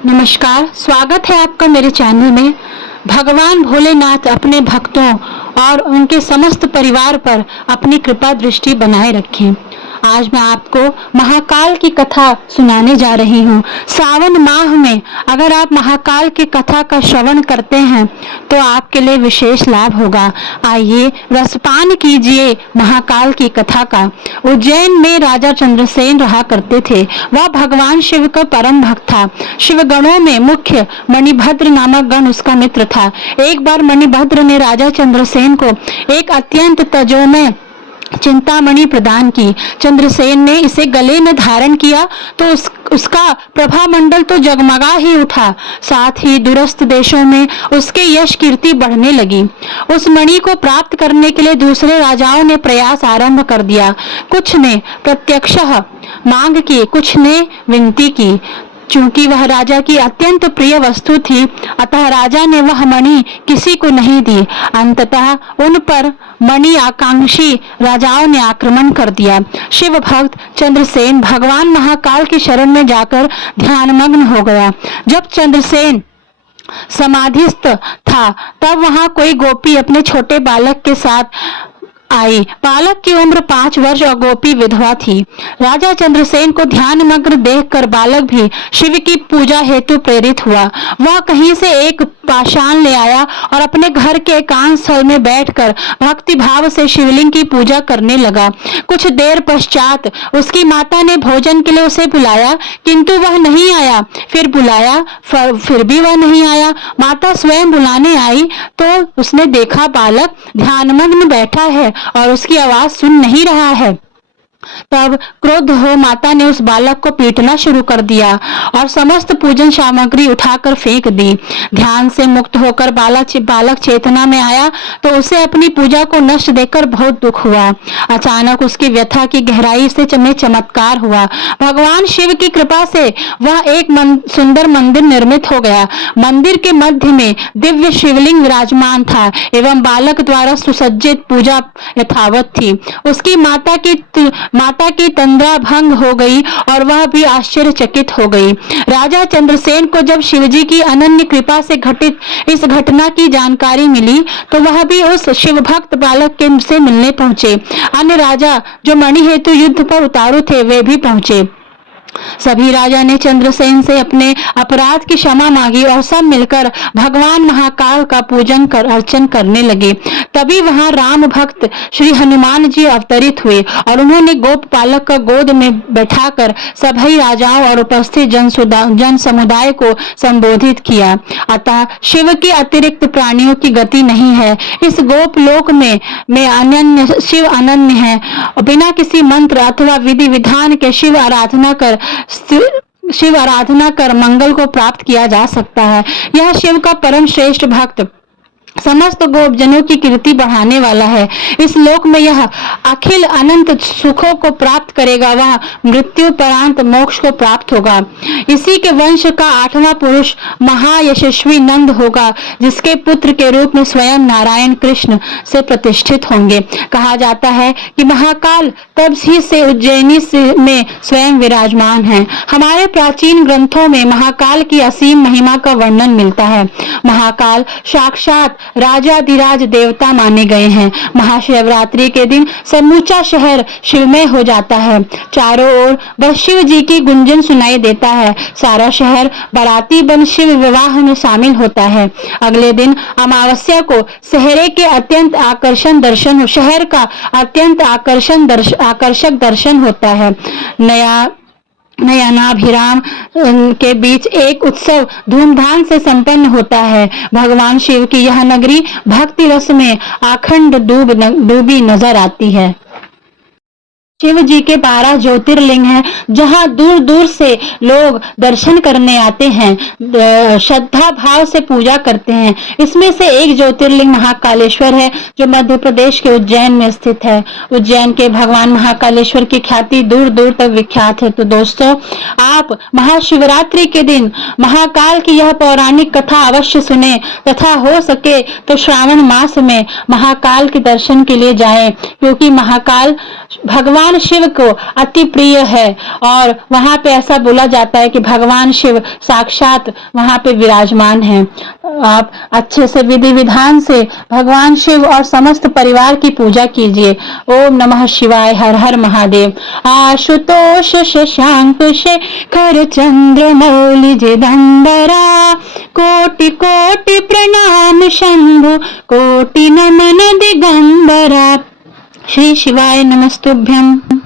नमस्कार, स्वागत है आपका मेरे चैनल में। भगवान भोलेनाथ अपने भक्तों और उनके समस्त परिवार पर अपनी कृपा दृष्टि बनाए रखें। आज मैं आपको महाकाल की कथा सुनाने जा रही हूँ। सावन माह में अगर आप महाकाल की कथा का श्रवण करते हैं तो आपके लिए विशेष लाभ होगा। आइए रसपान कीजिए महाकाल की कथा का। उज्जैन में राजा चंद्रसेन रहा करते थे। वह भगवान शिव का परम भक्त था। शिव गणों में मुख्य मणिभद्र नामक गण उसका मित्र था। एक बार मणिभद्र ने राजा चंद्रसेन को एक अत्यंत तेजोमय चिंतामणि प्रदान की। चंद्रसेन ने इसे गले में धारण किया तो उसका प्रभामंडल तो जगमगा ही उठा। साथ ही दूरस्थ देशों में उसके यश कीर्ति बढ़ने लगी। उस मणि को प्राप्त करने के लिए दूसरे राजाओं ने प्रयास आरंभ कर दिया। कुछ ने प्रत्यक्षः मांग की, कुछ ने विनती की। चूंकि वह राजा की अत्यंत प्रिय वस्तु थी, अतः राजा ने वह मणि किसी को नहीं दी। अंततः उन पर मणि आकांक्षी राजाओं ने आक्रमण कर दिया। शिव भक्त चंद्रसेन भगवान महाकाल की शरण में जाकर ध्यानमग्न हो गया। जब चंद्रसेन समाधिस्थ था तब वहां कोई गोपी अपने छोटे बालक के साथ आई। बालक की उम्र 5 वर्ष और गोपी विधवा थी। राजा चंद्रसेन को ध्यानमग्न देखकर बालक भी शिव की पूजा हेतु प्रेरित हुआ। वह कहीं से एक पाषाण ले आया और अपने घर के एकांत स्थल में बैठकर भक्ति भाव से शिवलिंग की पूजा करने लगा। कुछ देर पश्चात उसकी माता ने भोजन के लिए उसे बुलाया, किंतु वह नहीं आया। फिर बुलाया, फिर भी वह नहीं आया। माता स्वयं बुलाने आई तो उसने देखा बालक ध्यानमग्न बैठा है और उसकी आवाज सुन नहीं रहा है। तब क्रोध हो माता ने उस बालक को पीटना शुरू कर दिया और समस्त पूजन सामग्री उठाकर फेंक दी। ध्यान से मुक्त होकर बालक चेतना में आया तो उसे अपनी पूजा को नष्ट देखकर बहुत दुख हुआ। अचानक उसकी व्यथा की गहराई से चमत्कार हुआ। भगवान शिव की कृपा से वह एक सुंदर मंदिर निर्मित हो गया। मंदिर के मध्य में दिव्य शिवलिंग विराजमान था एवं बालक द्वारा सुसज्जित पूजा यथावत थी। उसकी माता की तंद्रा भंग हो गई और वह भी आश्चर्यचकित हो गई। राजा चंद्रसेन को जब शिवजी की अनन्य कृपा से घटित इस घटना की जानकारी मिली तो वह भी उस शिव भक्त बालक के से मिलने पहुंचे। अन्य राजा जो मणि हेतु युद्ध पर उतारू थे वे भी पहुंचे। सभी राजा ने चंद्रसेन से अपने अपराध की क्षमा मांगी और सब मिलकर भगवान महाकाल का पूजन अर्चन करने लगे। तभी वहां राम भक्त श्री हनुमान जी अवतरित हुए और उन्होंने गोप बालक का गोद में बैठाकर सभी राजाओं और उपस्थित जन समुदाय को संबोधित किया। अतः शिव के अतिरिक्त प्राणियों की गति नहीं है। इस गोप लोक में अनन्य शिव अनन्य है। बिना किसी मंत्र अथवा विधि विधान के शिव आराधना कर मंगल को प्राप्त किया जा सकता है। यह शिव का परम श्रेष्ठ भक्त समस्त गोपजनों की कीर्ति बढ़ाने वाला है। इस लोक में यह अखिल अनंत सुखों को प्राप्त करेगा। वह मृत्यु परांत मोक्ष को प्राप्त होगा। इसी के वंश का 8वां पुरुष महायशस्वी नंद होगा, जिसके पुत्र के रूप में स्वयं नारायण कृष्ण से प्रतिष्ठित होंगे। कहा जाता है कि महाकाल तब ही से उज्जैनी में स्वयं विराजमान है। हमारे प्राचीन ग्रंथों में महाकाल की असीम महिमा का वर्णन मिलता है। महाकाल साक्षात राजाधिराज देवता माने गए हैं। महाशिवरात्रि के दिन समूचा शहर शिवमय हो जाता है। चारों ओर बस शिव जी की गुंजन सुनाई देता है। सारा शहर बाराती बन शिव विवाह में शामिल होता है। अगले दिन अमावस्या को शहर के अत्यंत आकर्षक दर्शन होता है। नयनाभिराम के बीच एक उत्सव धूमधाम से संपन्न होता है। भगवान शिव की यह नगरी भक्ति रस में अखंड डूबी नजर आती है। शिव जी के 12 ज्योतिर्लिंग हैं, जहां दूर दूर से लोग दर्शन करने आते हैं, श्रद्धा भाव से पूजा करते हैं। इसमें से एक ज्योतिर्लिंग महाकालेश्वर है, जो मध्य प्रदेश के उज्जैन में स्थित है। उज्जैन के भगवान महाकालेश्वर की ख्याति दूर दूर तक विख्यात है। तो दोस्तों, आप महाशिवरात्रि के दिन महाकाल की यह पौराणिक कथा अवश्य सुने तथा हो सके तो श्रावण मास में महाकाल के दर्शन के लिए जाएं, क्योंकि महाकाल भगवान भगवान शिव को अति प्रिय है और वहां पे ऐसा बोला जाता है कि भगवान शिव साक्षात वहां पे विराजमान है। आप अच्छे से विधि विधान से भगवान शिव और समस्त परिवार की पूजा कीजिए। ओम नमः शिवाय, हर हर महादेव। आशुतोष शशांक शेखर चंद्र मौलि जिदंबरा, कोटि कोटि प्रणाम शंभु, कोटि नमन दिगंबरा। श्री शिवाय नमस्तुभ्यम।